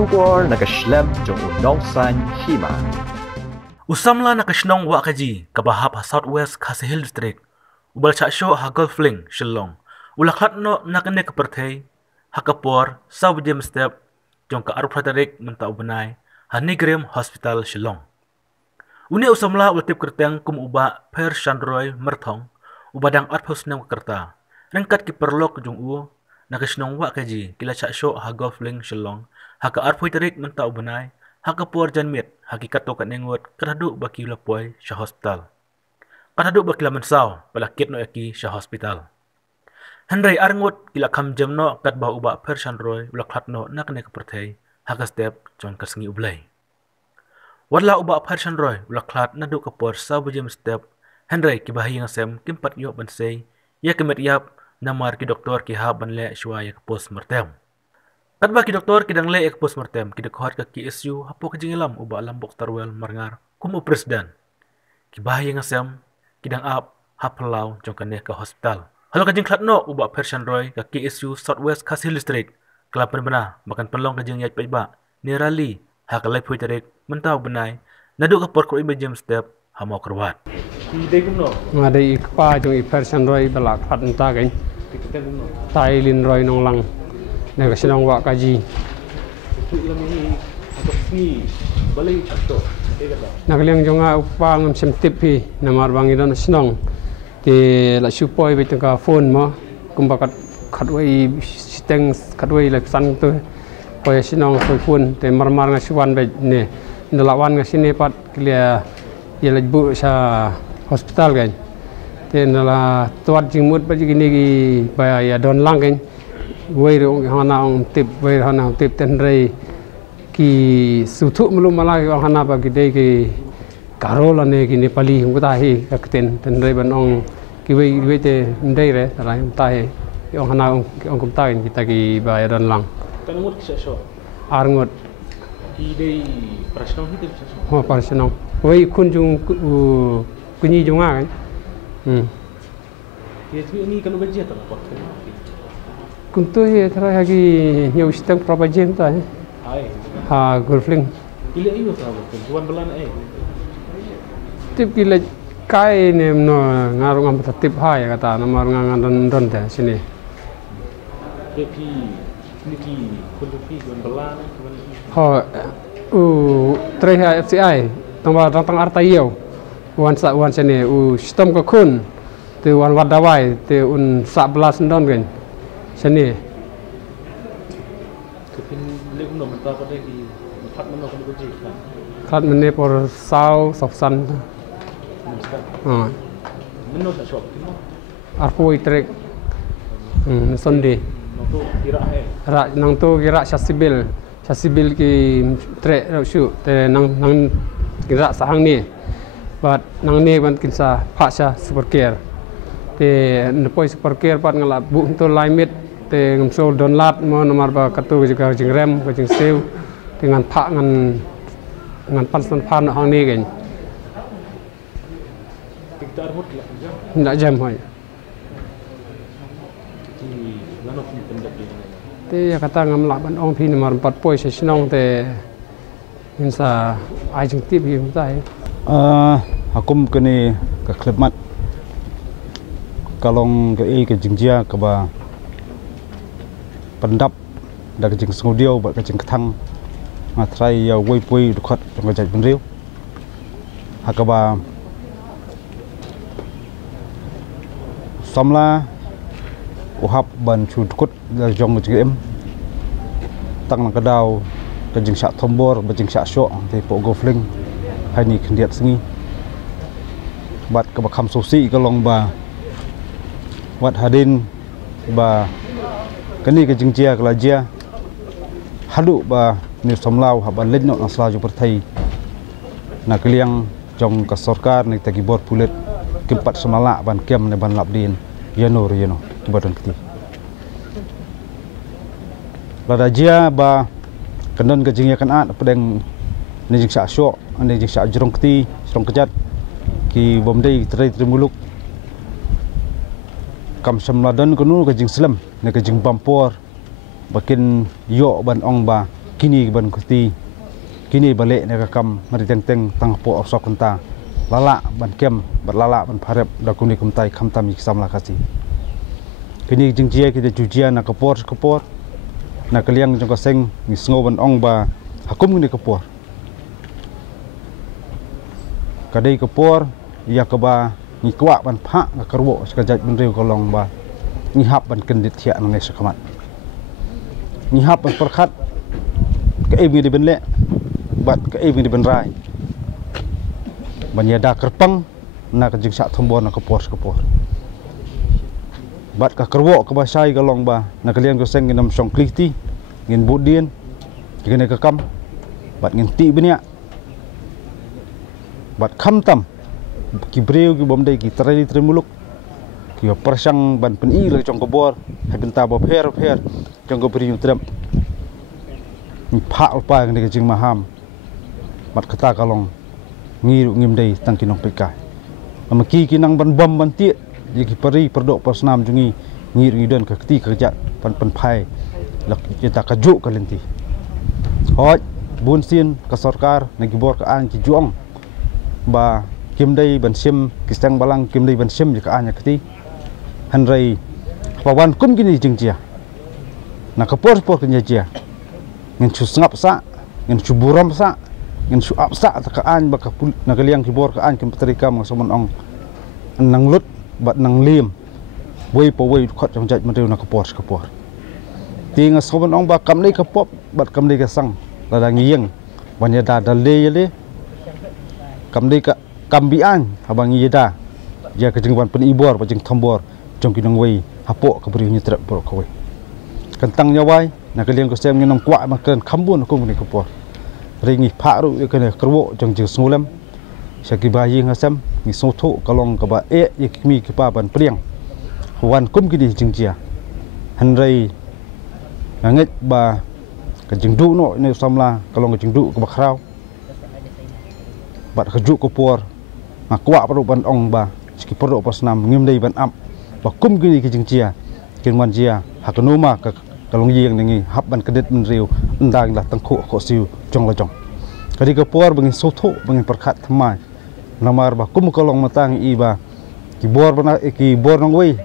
Shubor nakashlem jong unong san Hima. Samla nakashnong wa kaji kabahap ha Southwest Khasi Hill District. Ubal cha Shoh ha Golflinks Shillong. Ulaklat no nakane kaperthei ha kapor Saudi step jong ka Tarik menta ubenai ha Nigrim Hospital Shillong. Uni Samla ultip kerteng kum uba per Shandroy merthong ubadang arphus nem kerta. Rengkat ki perlok jong u nakashnong wa kaji kila cha Shoh ha Golflinks Shillong. Haka Tarik menta ubenai, haka por janmit, hakikat to kanengot, kadadu baki lapoy Shah Hospital. Kadadu baki lamansau, palakit no eki Shah Hospital. Henry arngot kila kam jam no kat bah uba per Shandroy, ulaklat no nakane kaperthei, haka step jon kasengi ublay. Wadla uba per Shandroy, ulaklat nadu kapor sabu jam step, Henry kibahi ngasem kimpat yo bansay, ya kemet yap, namar ki doktor ki ha banle shwa ya kapos mertem. Kadba ki doktor kidang le ek postmortem ki dekhat ka ki SU hapo ka jingilam uba lambok tarwel marngar kumu presiden ki bahay ngasem kidang ap haplaw jong kane ka hospital halo ka jingklat no uba Persian Roy ka ki SU Southwest Khasi Hill District kelapan bena makan pelong ka jing Ïaid paiba ni rally ha ka lai Tarik mentau benai nadu ka por ko ibe jam step ha Mawkyrwat Idai kumno ngadai ikpa jong Persian Roy balak khat enta gain Tailin Roy nong lang nak senang buat kaji. Nak liang jonga upang semtip pi namar bangi dan senang. Di la supoi betengka phone mo kumbakat khatwai siteng khatwai lepsan tu. Poi senang phone te marmar ngasuan be ne ndelawan ngasini pat klia ya lebu sa hospital kan. Te nala tuat jingmut pa gini gi ba ya don lang kan. Wei rong hana ong tip wei hana tip tenrei ki suthu melum mala ong hana ba gidei ki karola ne ki Nepali hungta hi kakten tenrei ban ong ki wei te ndei re rai ta hi ong hana ong kumta kita ki ba dan lang kanmut ki Shoh arngot idei prasnong hi ho prasnong wei kunjung kunyi junga kan ye ni kan ubeje ta pot Kuntu ye tera lagi nyau sistem probajem tu ha Golflinks. Ile iyo ta tuan belan Tip kila kai ne no ngarung am tip hai kata nomor ngangan don dah sini. Tapi niki kuntu tuan belan Ho tre FCI tambah tang arta iyo. Wan sini sistem ke kun tu wan wadawai tu 11 don kan. Sini. Kepin lek no menta pada ki khat meno kan ko ji kan. Khat mene por sau soksan. Meno tak shop ki mo. Tarik. Sunday. Nang tu kira hai. Nang tu kira Shasibil ki trek shu te nang kira sahang ni. But nang ni ban kinsa phasha super care. Te nepoi super care pat ngalap bu to limit te ngamsol don lat mo nomor ba katu juga jing rem ko jing sew dengan pak ngan pan hang ni kan kita arbut la jam ndak jam hoy ti lano pun pendak ni te ya kata ngam la ban ong phi nomor 4 poi se sinong te insa ai jing tip hi tai hakum kene ka khlemat kalong ke jingjia ke ba pendap dak jing sngudio ba ka jing kthang ngatrai ya wei pui dukhat jong jai benriu hakaba Samla uhap ban chu dukut la jong jing tang na kadau ka jing sha thombor ba jing sha Shoh te po Golflinks hai ni khndiat sngi bat ka ba kham sosi kalong ba wat hadin ba kani ke jingjia kelajia hadu ba ni Samlau haban lenno asla ju perthai na kliang jong ka sarkar ni tagi bor pulet kimpat semala ban kem ne ban labdin yeno kibadan keti ladajia ba kanon ke jingia kan at pedeng ni jingsa Shoh ni jingsa jrong keti jrong kejat ki bomdei trai muluk kam Samla don kunu ke jing slam ne ke jing bampor bakin yo ban ong ba kini ban kuti kini balik ne kam mari teng tang po osok kenta lala ban kem berlala ban pharep da kuni kumtai khamtam ik samla kasi kini jingjia kita jujia na kapor na kaliang jong kaseng ni sngo ban ong ba hakum ni kapor kadai kapor ya kaba ni kwa ban pha ka karwo sekajat ban riu kolong ba ni hap ban kendit thia nang sekamat ni hap ban perkhat ka ebi di ben le bat ka ebi di ben rai banyada kerpang na ka jing sak thombor na kapor bat ka karwo ka ba sai kolong ba na kalian ko seng nginam song kliti ngin budien ngin ka kam bat ngin ti benia bat kham tam ki breu ki bomdai ki trai tremuluk ki persang ban pen i le chong kobor hai benta ba pher chong ko priu trem ni pha pa ngi jing maham bat kata kalong ngiru ngim dai tang kinong pekai amaki kinang ban bom ban tie ji ki pari perdok pasnam jungi ngir ngidon ka kti kerja pan phai lak kita kajuk kalenti hoj bun sin ka sarkar nagi bor ka an ki juang ba kim dai ban sim kisang balang kim dai ban sim ji ka anya kti hanrai pawan kum gini jingjia na kapor kenya jia ngin chu ngap sa ngin chu buram sa ngin chu ap sa ta ka an ba ka na kaliang ki bor ka an kim patrika mang somon ong nang lut bat nang lim wei po wei khot jong jat mandeu na kapor ting somon ong ba kam nei kapop bat kam nei ka sang la da ngieng banya da le kam nei ka kambian abang Ïaid ya ke jengban pen ibor ba jeng thombor jong kinong wei hapo ka bri ni trap por ko wei kentang nyawai na kalian ko sem nginong kwa ma kan khambun ko ni kapor ringi pha ru ke ne kerwo jong jeng smulam saki bayi ngasam ni sotho kalong ka ba e yekmi ki pa ban priang wan kum gidi jingjia hanrei nganget ba ka jengdu no ne samla kalong ka jengdu ka ba khrau bat kaju kapor makwa paru ban ong ba ski paru pasnam ngim dei ban am ba kum gini ki jingjia kin man jia hakanuma ka kalong yeng ningi hap ban kedet men riu ndang la tangkho ko siu jong la jong kadi kapor bangin sotho bangin perkhat thamai namar ba kum kalong matang i ba ki bor bana ki bor nong wei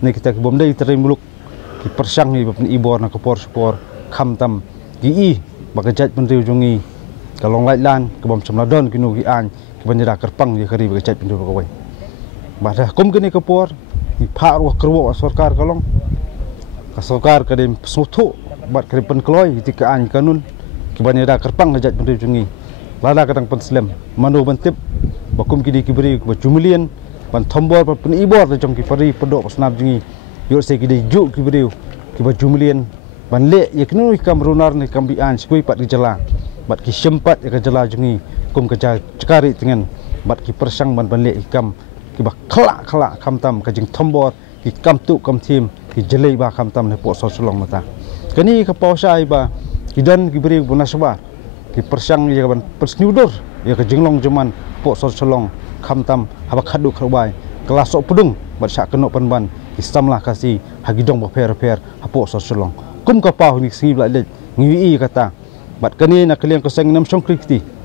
ne kita ki bom dei terem muluk ki persang ni ba pen i bor na kapor spor kham tam ki i ba ka jat men riu jongi kalong lai lan ke bom samla don kinu ki an ki banyada kerpang ye kari ba jat pindu ko wei ba da kum kini kapor ni pha ro kerwo sarkar kalong ka sarkar ka dem sotho bat kri pen kloi ti ka an kanun ki banyada kerpang jat pindu jungi lada kadang pen slem manu bantip ba kum kini ki beri ba jumlian ban thombor ba pen ibor ta jong ki pari pedok snap jungi yo se ki de ju ki beri ki ba jumlian ban le ye kinu kam runar ni kam bi an skui pat ki jala bat ki sempat ya jala jungi kum kerja cekari dengan bat ki persang ban banle ikam ki ba khala kham tam ka jing thombor ki kam tu kam tim ki jelei ba kham tam ne po so sulong mata kani ka pausai ba ki dan ki beri bunasba ki persang ya ban persnyudur ya ka jinglong jaman po so sulong kham tam haba khadu khawai kelas sok pudung bat syak keno pan ki samla kasi hagidong ba fer hapo so sulong kum ka pau ni singi bla le ngi kata bat kani na kalian ko seng nam song krikti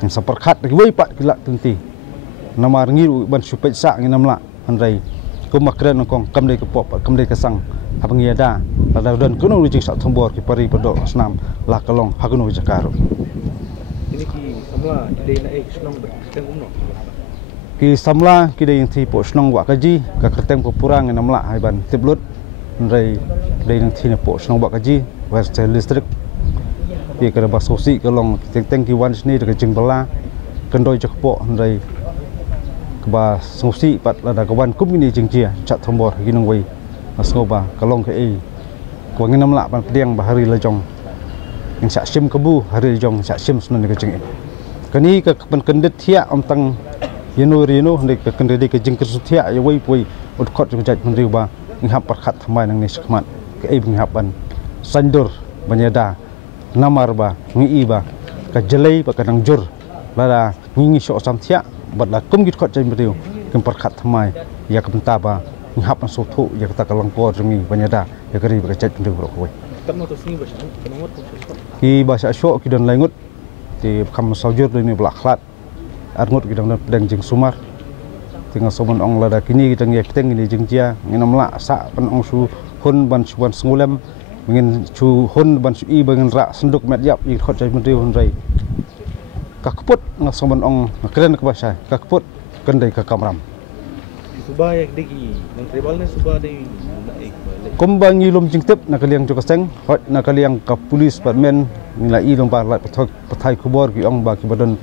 yang saperkhat ki wei pat kilak tenti namar ngiru ban supet sa nginam la hanrai ko makren kong kam dei ko pop kam dei ka sang abang Ïaid la don kuno jing sak thombor ki pari pedok snam la kalong hakuno jakaro ini ki samla dei na ek snong berteng umno ki samla ki dei thi po snong wa kaji ka kerteng ko purang nginam la hai ban tiblut hanrai dei nang thi na po snong wa kaji wa listrik ki kena basosi kalong teng ki wan sini dekat jengbala kendoi jakpo ndai ba sosi pat la da kawan kum ni jengjia chat thombor ginong wei asgoba kalong ke e ko nginam la ban pediang bahari lejong yang sak sim kebu hari lejong sak sim sunan ke jeng kani ke pen kendet thia om tang yeno rino ndai ke kendet ke jeng kersuthia ya wei poi ut khot jong jat menriu ba ngihap perkhat thamai nang ni skmat ke e ngihap ban sandur banyada namar ba ngi ba ka jelei ba kadang jur lada ngi so sam thia bat la kum git khot jai mriu kem perkhat thamai ya ka benta ba ngihap an so thu ya ka kalong ko jungi banyada ya kari ba chat mriu ro ko ki bahasa Shoh ki dan lengut di kam saujur ni belak Khlad arngut ki dan pedang jeng sumar tinggal soman ong lada kini kita ngi keteng ni jeng dia nginam la sa pan ong su hun ban suan sengulem ngin chu hun ban su I bangen ra senduk met yap I khot jai menteri hun rai kakput nga soman ong keren ke bahasa kakput kendai ke kamram suba yak degi menteri balne suba dei kumbang ilum jingtip nak liang juga seng hot nak liang ka polis department nilai I lombar lat pathai kubor ki ong ba ki badan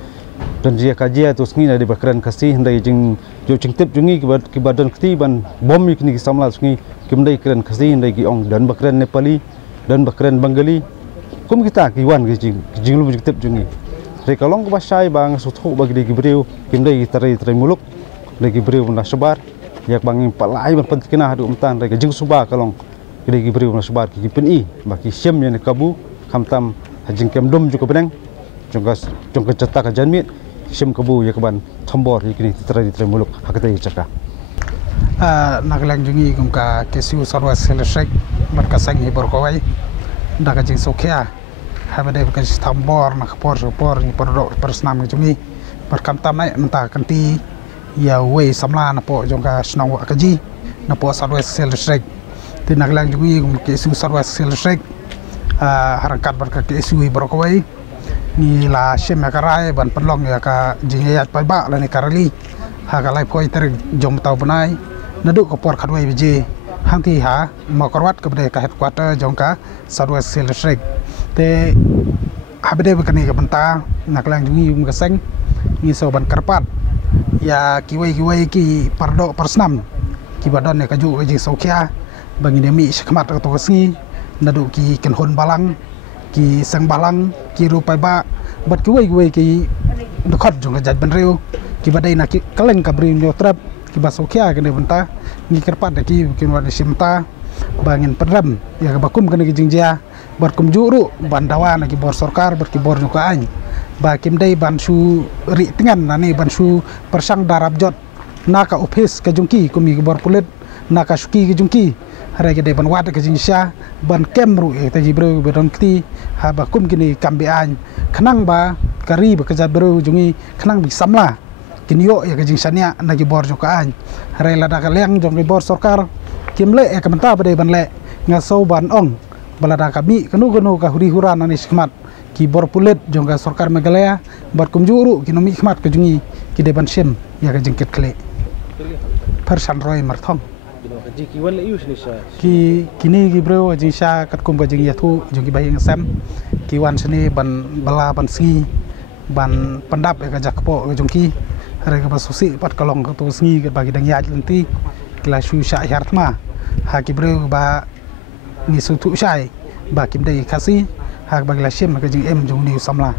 dan dia kaji tu sengi dari bakran kasih hendai jing jo jingtip jungi ki badan kti ban bom ni ki samla sengi kimdai keren kasih hendai ki ong dan bakran Nepali dan bakran Bengali kum kita ki wan ki jing lum jingtip jungi rekalong ke basai bang suthu bagi ki breu kimdai tarai muluk lagi breu na sebar yak bangin palai ban pentkina hadu umtan rega jing suba kalong kidi ki breu na sebar ki peni baki syem yang kabu kamtam hajing kemdom juga benang jongka cetak janmit syem kabu yak ban thombor kini terai muluk hakate caka naglang jungi kumka kesu sarwa selesek berkasang hibor kawai daga jing sokia habade bukan tambor nak por ni por persnam jungi berkamtam naik mentah kanti ya wei samla na po jongka snau kaji na po sarwa selesek tinaglang jungi kum kesu sarwa selesek harakat berka kesu hibor kawai ni la shem karai ban penlong ya ka Ïaid pai ba la ni karali ha ka lai poi Tarik jom tau benai naduk ko por khatwai bije hangti ha Mawkyrwat ke bde ka headquarter jongka sarwa selesek te habde bekani ka benta naklang jungi ka seng ni so ban karpat ya kiwai ki pardo persnam ki badon ne kaju ji sokia bangi demi shakmat to kasni naduk ki kenhon balang ki sang balang ki rupai ba bat ki wei ki dekat jong jaj benreu ki badai na ki kaleng ka brin yo trap ki basokia ke ne benta ni kerpat ki kin wa simta bangin pedram ya ka bakum ke ne jingjia bar kum juru bandawa na ki bor sarkar bar ki bor nyuka an ba kim dai ban su ri tingan na ni ban su persang darab jot na ka office ka jungki kumi ki bor pulit na ka suki ki jungki hare ke de ban wad ke jingsha ban kemru e ta jibro bedon kti ha ba kum kini kambi an khnang ba kari ba ka jabro jungi khnang bi samla kinyo ya ke jingsania na ki bor joka an hare la da ka leng jong ki bor sarkar kimle e ka menta ba de ban le ngaso ban ong balada kami kanu ka huri huran ani skmat ki bor pulet jong ka sarkar Meghalaya bar kum juru kinomi khmat ke jungi ki de ban shem ya ke jingket kle persan roy marthong ki kini ki bro jing Shah kat kum ka jing yathu jong ki bayang sam ki wan sini ban bala ban si ban pendap ka jakpo jong ki hare ka basusi pat kalong ka to singi ka bagi dang Ïaid lenti kila shu Shah hartma ha ki bro ba ni su tu shai ba kim dai kasi ha bagi la shem ka jing em jong ni samla